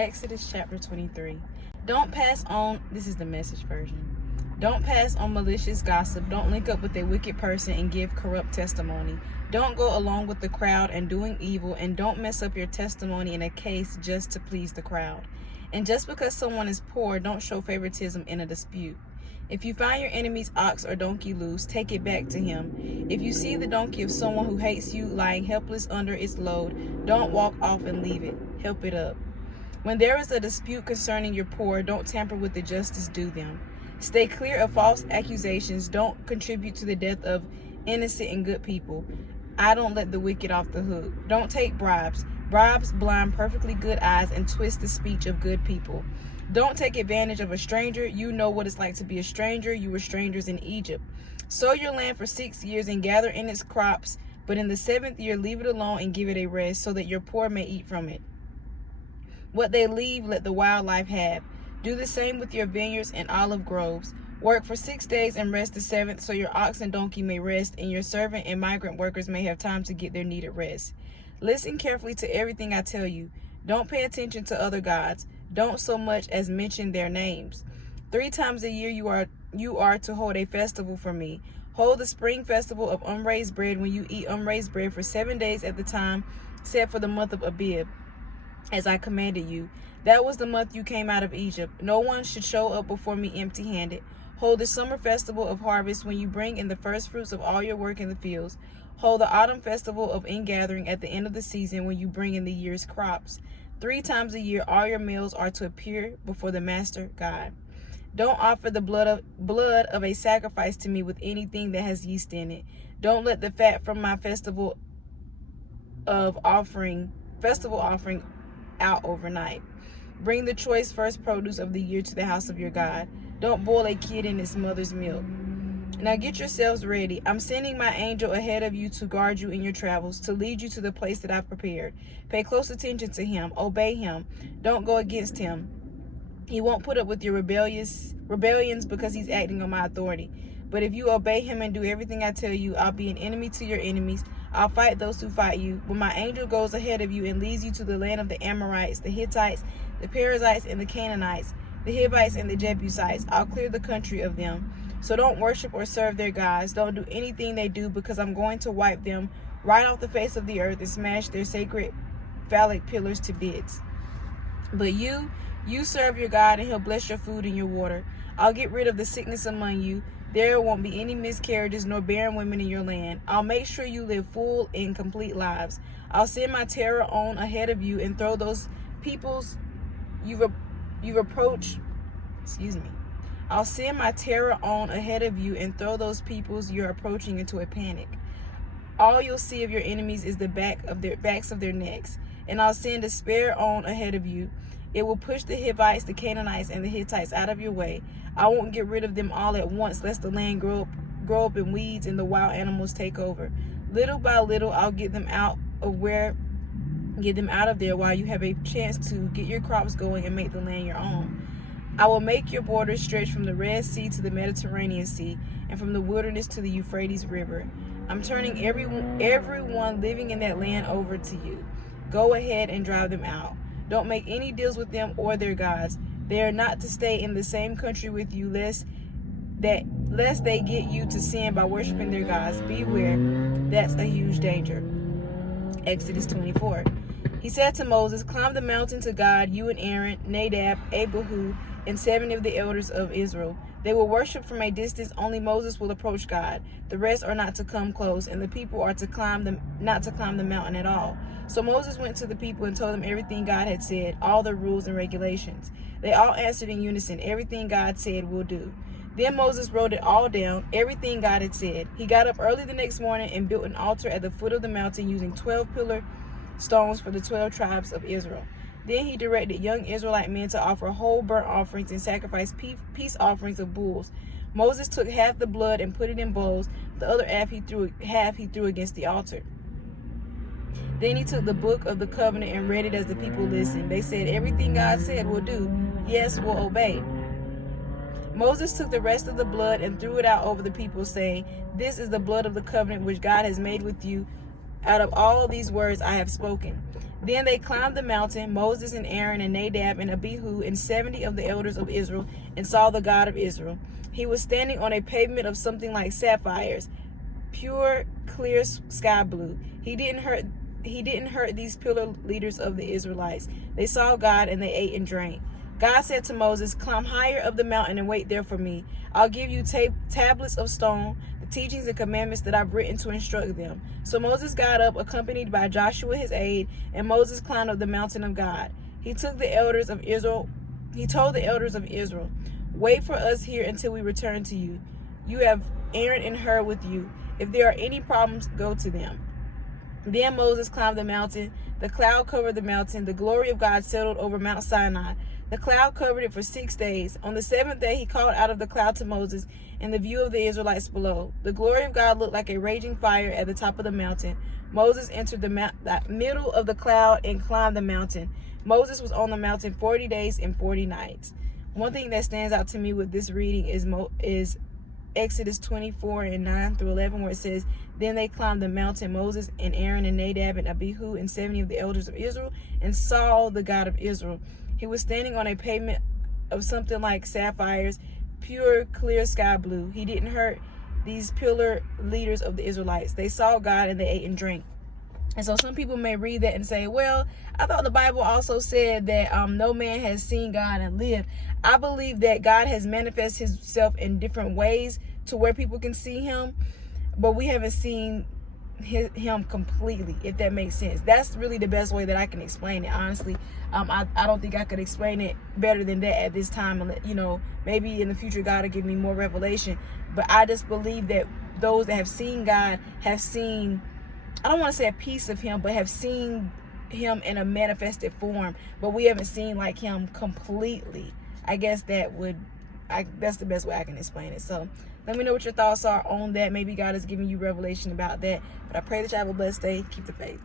Exodus chapter 23. Don't pass on, this is the Message version. Don't pass on malicious gossip. Don't link up with a wicked person and give corrupt testimony. Don't go along with the crowd and doing evil, and don't mess up your testimony in a case just to please the crowd. And just because someone is poor, don't show favoritism in a dispute. If you find your enemy's ox or donkey loose, take it back to him. If you see the donkey of someone who hates you lying helpless under its load, don't walk off and leave it. Help it up. When there is a dispute concerning your poor, don't tamper with the justice due them. Stay clear of false accusations. Don't contribute to the death of innocent and good people. I don't let the wicked off the hook. Don't take bribes. Bribes blind perfectly good eyes and twist the speech of good people. Don't take advantage of a stranger. You know what it's like to be a stranger. You were strangers in Egypt. Sow your land for 6 years and gather in its crops, but in the 7th year leave it alone and give it a rest, so that your poor may eat from it. What they leave, let the wildlife have. Do the same with your vineyards and olive groves. Work for 6 days and rest the 7th, so your ox and donkey may rest, and your servant and migrant workers may have time to get their needed rest. Listen carefully to everything I tell you. Don't pay attention to other gods. Don't so much as mention their names. 3 times a year you are to hold a festival for me. Hold the spring festival of unraised bread, when you eat unraised bread for 7 days at the time set for the month of Abib, as I commanded you. That was the month you came out of Egypt. No one should show up before me empty-handed. Hold the summer festival of harvest, when you bring in the first fruits of all your work in the fields. Hold the autumn festival of ingathering at the end of the season, when you bring in the year's crops. 3 times a year all your males are to appear before the Master God. Don't offer the blood of a sacrifice to me with anything that has yeast in it. Don't let the fat from my festival offering out overnight. Bring the choice first produce of the year to the house of your God. Don't boil a kid in its mother's milk. Now get yourselves ready. I'm sending my angel ahead of you to guard you in your travels, to lead you to the place that I've prepared. Pay close attention to him. Obey him. Don't go against him. He won't put up with your rebellions because he's acting on my authority. But if you obey him and do everything I tell you, I'll be an enemy to your enemies. I'll fight those who fight you. When my angel goes ahead of you and leads you to the land of the Amorites, the Hittites, the Perizzites, and the Canaanites, the Hivites, and the Jebusites, I'll clear the country of them. So don't worship or serve their gods. Don't do anything they do, because I'm going to wipe them right off the face of the earth and smash their sacred phallic pillars to bits. But you serve your God, and he'll bless your food and your water. I'll get rid of the sickness among you. There won't be any miscarriages nor barren women in your land. I'll make sure you live full and complete lives. I'll send my terror on ahead of you and throw those peoples I'll send my terror on ahead of you and throw those peoples you're approaching into a panic. All you'll see of your enemies is the backs of their necks. And I'll send despair on ahead of you. It will push the Hivites, the Canaanites, and the Hittites out of your way. I won't get rid of them all at once, lest the land grow up in weeds and the wild animals take over. Little by little, I'll get them out of there while you have a chance to get your crops going and make the land your own. I will make your borders stretch from the Red Sea to the Mediterranean Sea, and from the wilderness to the Euphrates River. I'm turning everyone living in that land over to you. Go ahead and drive them out. Don't make any deals with them or their gods. They are not to stay in the same country with you, lest they get you to sin by worshiping their gods. Beware, that's a huge danger. Exodus 24. He said to Moses, climb the mountain to God, you and Aaron, Nadab, Abihu, and 70 of the elders of Israel. They will worship from a distance. Only Moses will approach God. The rest are not to come close, and the people are not to climb the mountain at all. So Moses went to the people and told them everything God had said, all the rules and regulations. They all answered in unison, everything God said we'll do. Then Moses wrote it all down, everything God had said. He got up early the next morning and built an altar at the foot of the mountain using 12 pillar stones for the 12 tribes of Israel. Then he directed young Israelite men to offer whole burnt offerings and sacrifice peace offerings of bulls. Moses took half the blood and put it in bowls. The other half he threw against the altar. Then he took the book of the covenant and read it as the people listened. They said, everything God said we'll do. Yes, we'll obey. Moses took the rest of the blood and threw it out over the people, saying, this is the blood of the covenant which God has made with you out of all these words I have spoken. Then they climbed the mountain, Moses and Aaron and Nadab and Abihu and 70 of the elders of Israel, and saw the God of Israel. He was standing on a pavement of something like sapphires, pure, clear sky blue. He didn't hurt these pillar leaders of the Israelites. They saw God and they ate and drank. God said to Moses, "Climb higher up the mountain and wait there for me. I'll give you tablets of stone, the teachings and commandments that I've written to instruct them." So Moses got up, accompanied by Joshua his aide, and Moses climbed up the mountain of God. He told the elders of Israel, "Wait for us here until we return to you. You have Aaron and Hur with you. If there are any problems, go to them." Then Moses climbed the mountain. The cloud covered the mountain. The glory of God settled over Mount Sinai. The cloud covered it for 6 days. On the 7th day, he called out of the cloud to Moses in the view of the Israelites below. The glory of God looked like a raging fire at the top of the mountain. Moses entered the middle of the cloud and climbed the mountain. Moses was on the mountain 40 days and 40 nights. One thing that stands out to me with this reading is Exodus 24 and 9 through 11, where it says, "Then they climbed the mountain, Moses and Aaron and Nadab and Abihu and 70 of the elders of Israel, and saw the God of Israel. He was standing on a pavement of something like sapphires, pure, clear sky blue. He didn't hurt these pillar leaders of the Israelites. They saw God and they ate and drank." And so some people may read that and say, well, I thought the Bible also said that no man has seen God and lived. I believe that God has manifested himself in different ways to where people can see him, but we haven't seen him completely, if that makes sense. That's really the best way that I can explain it, honestly. I don't think I could explain it better than that at this time. You know, maybe in the future God will give me more revelation, but I just believe that those that have seen God have seen, I don't want to say a piece of him, but have seen him in a manifested form, but we haven't seen like him completely. I guess that's the best way I can explain it. So let me know what your thoughts are on that. Maybe God is giving you revelation about that. But I pray that you have a blessed day. Keep the faith.